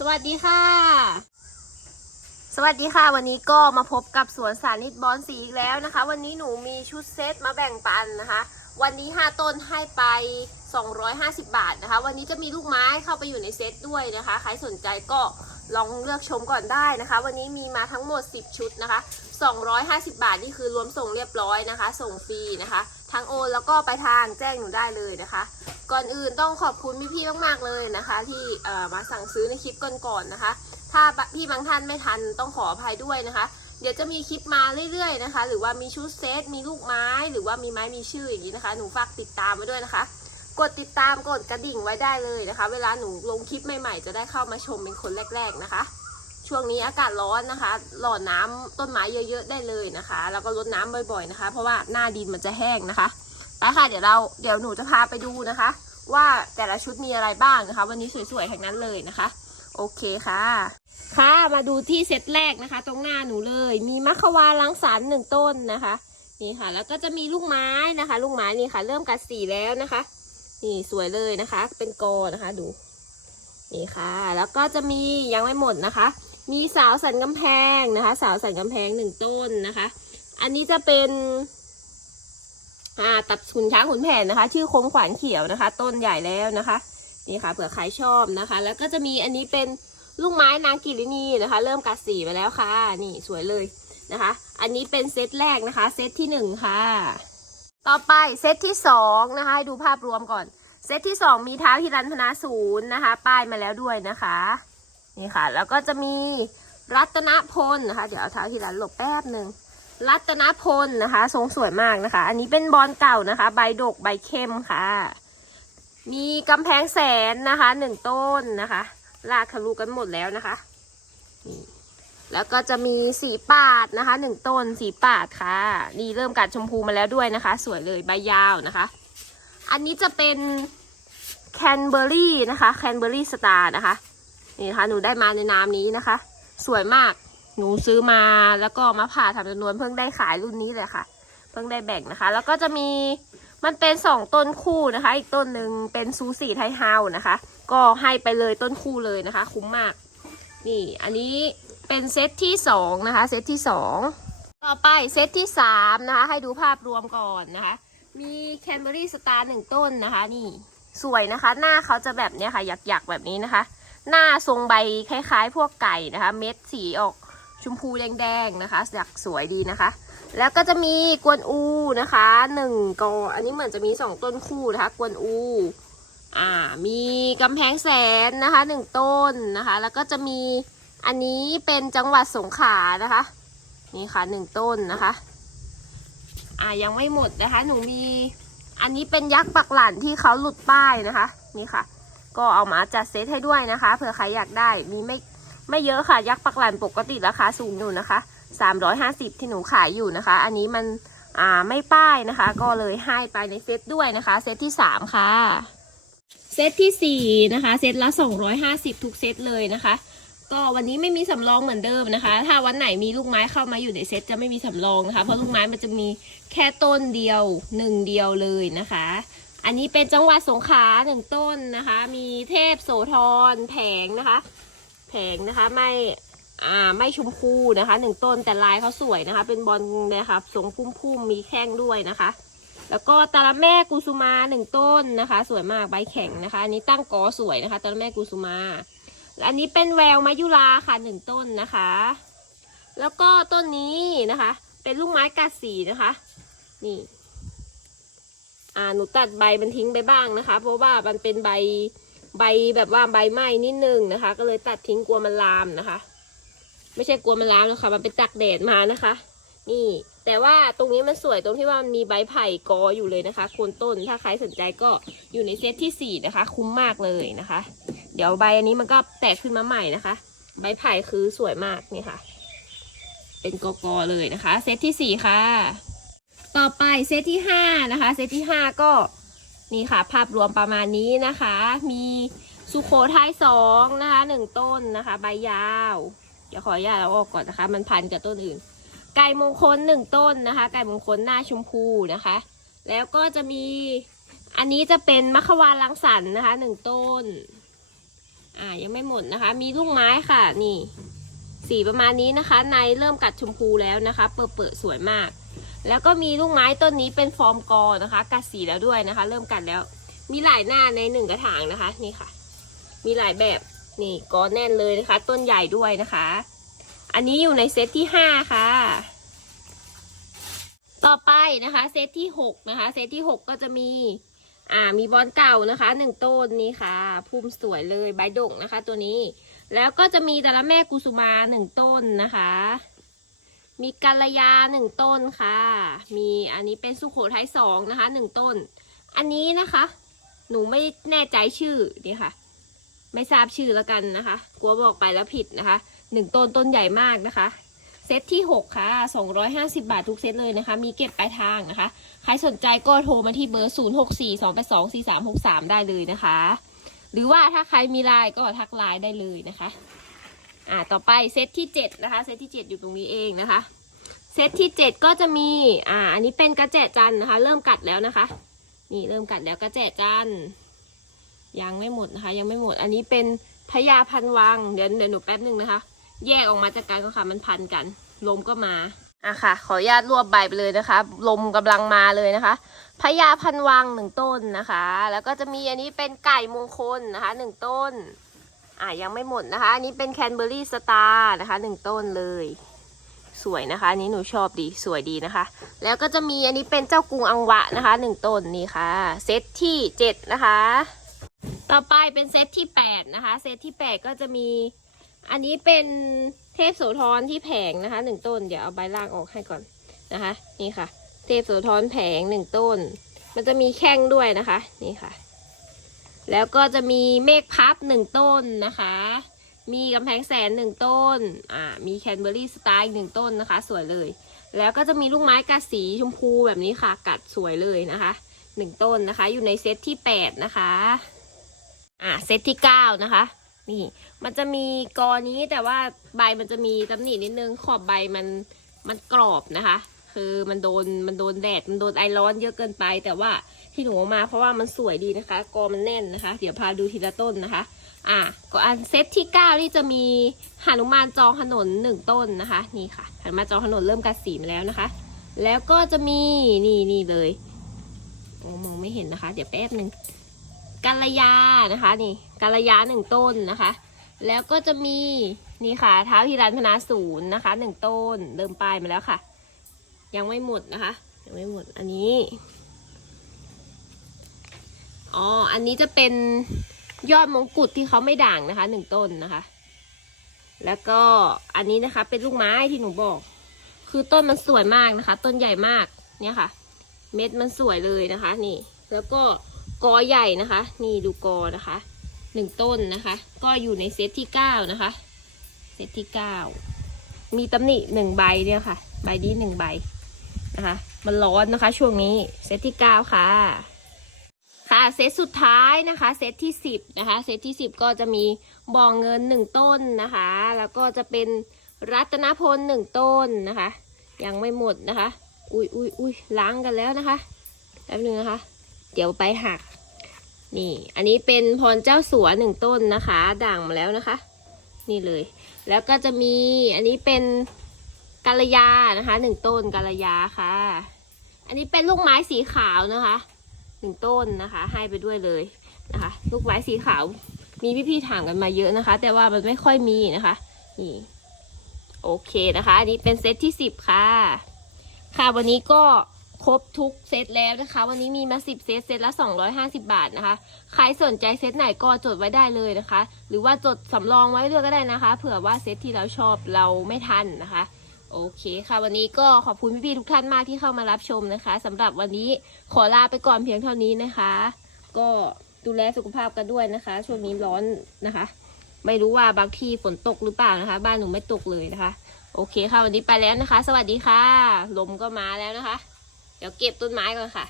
สวัสดีค่ะ สวัสดีค่ะ วันนี้ก็มาพบกับสวนสานิตบอนสีอีกแล้วนะคะ วันนี้หนูมีชุดเซตมาแบ่งปันนะคะ วันนี้ 5 ต้นให้ไป 250 บาทนะคะ วันนี้จะมีลูกไม้เข้าไปอยู่ในเซตด้วยนะคะ ใครสนใจก็ลองเลือกชมก่อนได้นะคะ วันนี้มีมาทั้งหมด 10 ชุดนะคะ 250 บาทนี่คือรวมส่งเรียบร้อยนะคะ ส่งฟรีนะคะ ทั้งโอนแล้วก็ไปทางแจ้งหนูได้เลยนะคะ ก่อนอื่นต้องขอบคุณพี่ๆมาก ๆ เลยนะคะ ที่มาสั่งซื้อในคลิปก่อนๆนะคะ ถ้าพี่บางท่านไม่ทันต้องขออภัยด้วยนะคะ เดี๋ยวจะมีคลิปมาเรื่อยๆนะคะ หรือว่ามีชุดเซตมีลูกไม้ หรือว่ามีไม้มีชื่ออย่างนี้นะคะ หนูฝากติดตามไว้ด้วยนะคะ กดติดตามกดกระดิ่งไว้ได้เลยนะคะ เวลาหนูลงคลิปใหม่ๆ จะได้เข้ามาชมเป็นคนแรก ๆนะคะ ช่วงนี้อากาศร้อนนะคะ หล่อน้ำต้นไม้เยอะๆได้เลยนะคะ แล้วก็รดน้ำบ่อยๆนะคะ เพราะว่าหน้าดินมันจะแห้งนะคะ ไปค่ะเดี๋ยวเราเดี๋ยวหนูจะพาไปดูนะคะ ว่าแต่ละชุดมีอะไรบ้างนะคะ วันนี้สวยๆทั้งนั้นเลยนะคะ โอเคค่ะ ค่ะมาดูที่เซตแรกนะคะ ตรงหน้าหนูเลย มีมัควาลังสรรหนึ่งต้นนะคะนี่ค่ะ แล้วก็จะมีลูกไม้นะคะ ลูกไม้นี่ค่ะ เริ่มกัดสีแล้วนะคะ นี่สวยเลยนะคะ เป็นกอนะคะดูนี่ค่ะ แล้วก็จะมียังไม่หมดนะคะ มีสาวสันกำแพงนะคะ สาวสันกำแพงหนึ่งต้นนะคะ อันนี้จะเป็น อ่าตัดขุนช้างขุนแผนนะคะ ชื่อคมขวานเขียวนะคะ ต้นใหญ่แล้วนะคะ นี่ค่ะเผื่อใครชอบนะคะ แล้วก็จะมีอันนี้เป็นลูกไม้นางกิรินีนะคะ เริ่มกัดสีไปแล้วค่ะ นี่สวยเลยนะคะ อันนี้เป็นเซตแรกนะคะ เซตที่หนึ่งค่ะ ต่อไปเซตที่สองนะคะให้ดูภาพรวมก่อน เซตที่สองมีเท้าฮิรันพนาศูนย์นะคะ ป้ายมาแล้วด้วยนะคะ นี่ค่ะ แล้วก็จะมีรัตนพลนะคะ เดี๋ยวเอาเท้าฮิรันหลบแป๊บหนึ่ง รัตนพลนะคะ ทรงสวยมากนะคะ อันนี้เป็นบอลเก่านะคะ ใบดกใบเข้มค่ะ มีกำแพงแสนนะคะหนึ่งต้นนะคะลากทะลุกันหมดแล้วนะคะนี่แล้วก็จะมีสีปาดนะคะหนึ่งต้นสีปาดค่ะ นี่เริ่มกัดชมพูมาแล้วด้วยนะคะ สวยเลยใบยาวนะคะ อันนี้จะเป็นแคนเบอรี่นะคะแคนเบอรี่สตาร์นะคะนี่นะคะหนูได้มาในน้ำนี้นะคะ สวยมาก หนูซื้อมาแล้วก็มาผ่าทำจำนวนเพิ่งได้ขายรุ่นนี้เลยค่ะ เพิ่งได้แบ่งนะคะ แล้วก็จะมีมันเป็นสองต้นคู่นะคะ อีกต้นหนึ่งเป็นซูสีไทเฮานะคะ ก็ให้ไปเลยต้นคู่เลยนะคะ คุ้มมาก นี่ อันนี้เป็นเซตที่สองนะคะ เซตที่สองต่อไปเซตที่สามนะคะ ให้ดูภาพรวมก่อนนะคะ มีแคนเบอรี่สตาร์หนึ่งต้นนะคะ นี่สวยนะคะ หน้าเขาจะแบบเนี้ยค่ะหยักๆแบบนี้นะคะ หน้าทรงใบคล้ายๆ พวกไก่นะคะ เม็ดสีออก ชมพูแดงๆนะคะอยากสวยดีนะคะ แล้วก็จะมีกวนอูนะคะหนึ่งกออันนี้เหมือนจะมีสองต้นคู่นะคะ กวนอูอ่ามีกำแพงแสนนะคะหนึ่งต้นนะคะ แล้วก็จะมีอันนี้เป็นจังหวัดสงขลานะคะนี่ค่ะหนึ่งต้นนะคะ อ่ายังไม่หมดนะคะ หนูมี อันนี้เป็นยักษ์ปักหลันที่เขาหลุดป้ายนะคะ นี่ค่ะ ก็เอามาจัดเซตให้ด้วยนะคะเผื่อใครอยากได้มีไม่ ไม่เยอะค่ะ ยักษ์ปักหลันปกติราคาสูงอยู่นะคะ 350 ที่หนูขายอยู่นะคะ อันนี้มันอ่าไม่ป้ายนะคะ ก็เลยให้ไปในเซตด้วยนะคะ เซตที่ 3 ค่ะ เซตที่ 4 นะคะ เซตละ 250 ทุกเซตเลยนะคะก็วันนี้ไม่มีสำรองเหมือนเดิมนะคะ ถ้าวันไหนมีลูกไม้เข้ามาอยู่ในเซตจะไม่มีสำรองนะคะ เพราะลูกไม้มันจะมีแค่ต้นเดียวหนึ่งเดียวเลยนะคะ อันนี้เป็นจังหวัดสงขลาหนึ่งต้นนะคะ มีเทพโสธรแผงนะคะ แผงนะคะ ไม่อ่าไม่ชมพูนะคะหนึ่งต้นแต่ลายเขาสวยนะคะ เป็นบอลนะคะทรงพุ่มๆมีแข้งด้วยนะคะ แล้วก็ตาลแม่กุสุมาหนึ่งต้นนะคะ สวยมากใบแข็งนะคะอันนี้ตั้งกอสวยนะคะตาลแม่กุสุมา อันนี้เป็นแววมายุราค่ะหนึ่งต้นนะคะ แล้วก็ต้นนี้นะคะ เป็นลูกไม้กัดสีนะคะ นี่อ่าหนูตัดใบมันทิ้งไปบ้างนะคะ เพราะว่ามันเป็นใบ ใบแบบว่าใบไหม้นิดนึงนะคะ ก็เลยตัดทิ้งกลัวมันลามนะคะ ไม่ใช่กลัวมันลามนะคะมันเป็นตักแดดมานะคะ นี่ แต่ว่าตรงนี้มันสวยตรงที่ว่ามันมีใบไผ่กออยู่เลยนะคะโคนต้นถ้าใครสนใจก็อยู่ในเซตที่สี่นะคะ คุ้มมากเลยนะคะ เดี๋ยวใบอันนี้มันก็แตกขึ้นมาใหม่นะคะ ใบไผ่คือสวยมากนี่ค่ะ เป็นกอกอเลยนะคะ เซตที่สี่ค่ะ ต่อไปเซตที่ห้านะคะ เซตที่ห้าก็ นี่ค่ะ ภาพรวมประมาณนี้นะคะ มีสุโขทัยสองนะคะหนึ่งต้นนะคะ ใบยาว เดี๋ยวขออนุญาตเอาออกก่อนนะคะ มันพันกับต้นอื่น ไก่มงคลหนึ่งต้นนะคะ ไก่มงคลหน้าชมพูนะคะ แล้วก็จะมีอันนี้จะเป็นมัควานลังสรรค์นะคะหนึ่งต้น อ่ายังไม่หมดนะคะ มีลูกไม้ค่ะนี่ สีประมาณนี้นะคะ ในเริ่มกัดชมพูแล้วนะคะ เปิดเปิดสวยมาก แล้วก็มีลูกไม้ต้นนี้เป็นฟอร์มกอนะคะ กัดสีแล้วด้วยนะคะ เริ่มกัดแล้ว มีหลายหน้าในหนึ่งกระถางนะคะ นี่ค่ะ มีหลายแบบนี่กอแน่นเลยนะคะ ต้นใหญ่ด้วยนะคะ อันนี้อยู่ในเซตที่ห้าค่ะ ต่อไปนะคะเซตที่หกนะคะ เซตที่หกก็จะมีอ่ามีบอลเก่านะคะหนึ่งต้นนี่ค่ะพุ่มสวยเลยใบดกนะคะ ตัวนี้ แล้วก็จะมีแต่ละแม่กุสุมาหนึ่งต้นนะคะ มีกัลยาหนึ่งต้นค่ะ มีอันนี้เป็นสุโขทัยสองนะคะหนึ่งต้น อันนี้นะคะ หนูไม่แน่ใจชื่อนี่ค่ะ ไม่ทราบชื่อแล้วกันนะคะ กลัวบอกไปแล้วผิดนะคะหนึ่งต้นต้นใหญ่มากนะคะ เซตที่ 6 ค่ะ 250 บาททุกเซตเลยนะคะ มีเก็บปลายทางนะคะ ใครสนใจก็โทรมาที่เบอร์ 0 6 4 2 8 2 4 3 6 3 ได้เลยนะคะ หรือว่าถ้าใครมีไลน์ก็ทักไลน์ได้เลยนะคะ อ่าต่อไปเซตที่7นะคะเซตที่ 7 อยู่ตรงนี้เองนะคะ เซตที่ 7 ก็จะมีอ่าอันนี้เป็นกระแจจันนะคะ เริ่มกัดแล้วนะคะ นี่เริ่มกัดแล้วกระแจจันยังไม่หมดนะคะ ยังไม่หมดอันนี้เป็นพญาพันวังเดี๋ยวเดี๋ยวหนูแป๊บหนึ่งนะคะ แยกออกมาจากกันก็ค่ะมันพันกันลมก็มา อะค่ะ ขออนุญาตรวบใบไปเลยนะคะ ลมกำลังมาเลยนะคะพญาพันวังหนึ่งต้นนะคะ แล้วก็จะมีอันนี้เป็นไก่มงคลนะคะหนึ่งต้น อะยังไม่หมดนะคะ อันนี้เป็นแคนเบอรี่สตาร์นะคะหนึ่งต้นเลย สวยนะคะนนี้หนูชอบดีสวยดีนะคะ แล้วก็จะมีอันนี้เป็นเจ้ากรุงอังวะนะคะหนึ่งต้นนี่ค่ะ เซตที่เจ็ดนะคะ ต่อไปเป็นเซตที่แปดนะคะ เซตที่แปดก็จะมีอันนี้เป็น เทพโสธรที่แผงนะคะหนึ่งต้น เดี๋ยวเอาใบล่างออกให้ก่อนนะคะ นี่ค่ะ เทพโสธรแผงหนึ่งต้น มันจะมีแข้งด้วยนะคะ นี่ค่ะ แล้วก็จะมีเมฆพับหนึ่งต้นนะคะ มีกำแพงแสนหนึ่งต้น อ่า มีแคนเบอรี่สไตล์หนึ่งต้นนะคะ สวยเลย แล้วก็จะมีลูกไม้กัดสีชมพูแบบนี้ค่ะ กัดสวยเลยนะคะหนึ่งต้นนะคะ อยู่ในเซตที่แปดนะคะ อ่า เซตที่เก้านะคะ นี่ มันจะมีกอนี้แต่ว่าใบมันจะมีตำหนินิดนึงขอบใบมันมันกรอบนะคะ คือมันโดนมันโดนแดดมันโดนไอร้อนเยอะเกินไป แต่ว่าที่หนูมาเพราะว่ามันสวยดีนะคะ กอมันแน่นนะคะ เดี๋ยวพาดูทีละต้นนะคะ อะก็อันเซตที่เก้านี่จะมีหนุมานจองถนนหนึ่งต้นนะคะ นี่ค่ะหนุมานจองถนนเริ่มกัดสีมาแล้วนะคะ แล้วก็จะมีนี่นี่เลยโอ้มองไม่เห็นนะคะ เดี๋ยวแป๊บหนึ่ง กัลยานะคะนี่กัลยาหนึ่งต้นนะคะ แล้วก็จะมีนี่ค่ะเท้าทีรันพนาศูนย์นะคะหนึ่งต้นเริ่มปลายมาแล้วค่ะ ยังไม่หมดนะคะยังไม่หมดอันนี้อ๋ออันนี้จะเป็นยอดมงกุฎที่เขาไม่ด่างนะคะหนึ่งต้นนะคะ แล้วก็อันนี้นะคะเป็นลูกไม้ที่หนูบอก คือต้นมันสวยมากนะคะ ต้นใหญ่มากเนี่ยค่ะ เม็ดมันสวยเลยนะคะ นี่ แล้วก็ กอใหญ่นะคะ นี่ดูกอนะคะหนึ่งต้นนะคะ ก็อยู่ในเซตที่เก้านะคะ เซตที่เก้ามีตำหนิหนึ่งใบเนี่ยค่ะ ใบนี้หนึ่งใบนะคะ มันร้อนนะคะ ช่วงนี้เซตที่เก้าค่ะ ค่ะเซตสุดท้ายนะคะ เซตที่สิบนะคะ เซตที่สิบก็จะมีบ่อเงินหนึ่งต้นนะคะ แล้วก็จะเป็นรัตนพลหนึ่งต้นนะคะ ยังไม่หมดนะคะ อุ้ยอุ้ยอุ้ยล้างกันแล้วนะคะแป๊บนึงนะคะ เดี๋ยวไปหัก นี่ อันนี้เป็นพรเจ้าสัวหนึ่งต้นนะคะ ด่างมาแล้วนะคะ นี่เลย แล้วก็จะมีอันนี้เป็นกาลยานะคะหนึ่งต้นกาลยาค่ะ อันนี้เป็นลูกไม้สีขาวนะคะหนึ่งต้นนะคะ ให้ไปด้วยเลยนะคะ ลูกไม้สีขาว มีพี่ๆถามกันมาเยอะนะคะ แต่ว่ามันไม่ค่อยมีนะคะ นี่ โอเคนะคะ อันนี้เป็นเซตที่สิบค่ะ ค่ะวันนี้ก็ ครบทุกเซตแล้วนะคะ วันนี้มีมาสิบเซตเซตละสองร้อยห้าสิบาทนะคะ ใครสนใจเซตไหนก็จดไว้ได้เลยนะคะ หรือว่าจดสำรองไว้ด้วยก็ได้นะคะ เผื่อว่าเซตที่เราชอบเราไม่ทันนะคะ โอเคค่ะ วันนี้ก็ขอบคุณพี่ๆทุกท่านมากที่เข้ามารับชมนะคะสำหรับวันนี้ขอลาไปก่อนเพียงเท่านี้นะคะ ก็ดูแลสุขภาพกันด้วยนะคะ ช่วงนี้ร้อนนะคะ ไม่รู้ว่าบางที่ฝนตกหรือเปล่านะคะ บ้านหนูไม่ตกเลยนะคะ โอเคค่ะวันนี้ไปแล้วนะคะ สวัสดีค่ะ ลมก็มาแล้วนะคะ เดี๋ยวเก็บต้นไม้ก่อนค่ะ